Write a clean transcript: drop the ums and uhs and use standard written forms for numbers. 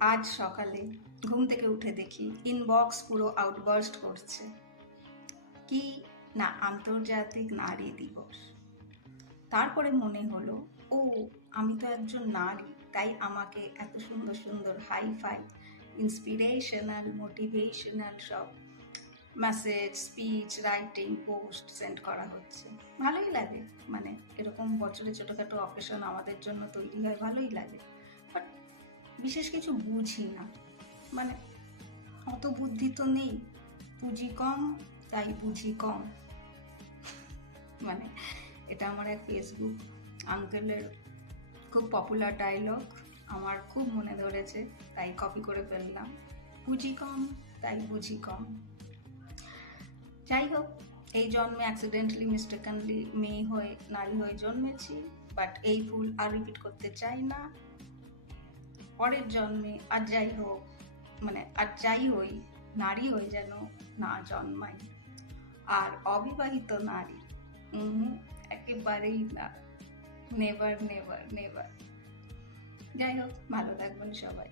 আজ সকালে ঘুম থেকে উঠে দেখি ইনবক্স পুরো আউটবার্স্ট করছে। কি না, আন্তর্জাতিক নারী দিবস। তারপরে মনে হলো, ও আমি তো একজন নারী, তাই আমাকে এত সুন্দর সুন্দর হাই-ফাই ইন্সপিরেশনাল মোটিভেশনাল সব message, speech, writing, post send করা হচ্ছে। ভালোই লাগে, মানে এরকম বছরে ছোটোখাটো অকেশন আমাদের জন্য তৈরি হয়, ভালোই লাগে। বাট বিশেষ কিছু বুঝি না, মানে অত বুদ্ধি তো নেই, পুঁজি কম তাই বুঝি কম। মানে এটা আমার এক ফেসবুক আঙ্কেলের খুব পপুলার ডায়লগ, আমার খুব মনে ধরেছে তাই কপি করে ফেললাম। পুঁজি কম তাই বুঝি কম। যাই হোক, এই জন্মে অ্যাক্সিডেন্টালি মিস্টেকেনলি মেয়ে হয়ে নারী হয়ে জন্মেছি, বাট এই ভুল আর রিপিট করতে চাই না। পরের জন্মে আর যাই হোক, মানে আর যাই হই, নারী হয়ে যেন না জন্মাই। আর অবিবাহিত নারী একেবারেই না, নেভার নেভার নেভার। যাই হোক, ভালো থাকবেন সবাই।